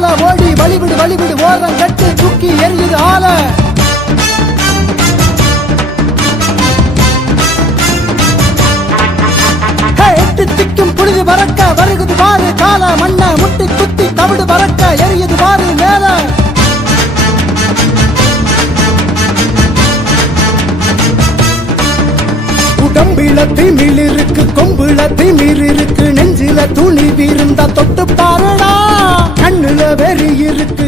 கால ஓடி வழிவிடு வழிவிடு ஓரம் கட்டு தூக்கி எரியுது ஆல எட்டு திக்கும் புழுது பறக்க வருகுது பாரு கால மண்ண முட்டி குத்தி தவிடு பறக்க எரியுது பாரு மேல உடம்பில திமிழ் இருக்கு கொம்புல திமிர் இருக்கு நெஞ்சில துணி விருந்தா தொட்டு பாருடா கண்ணுல வெறி இருக்கு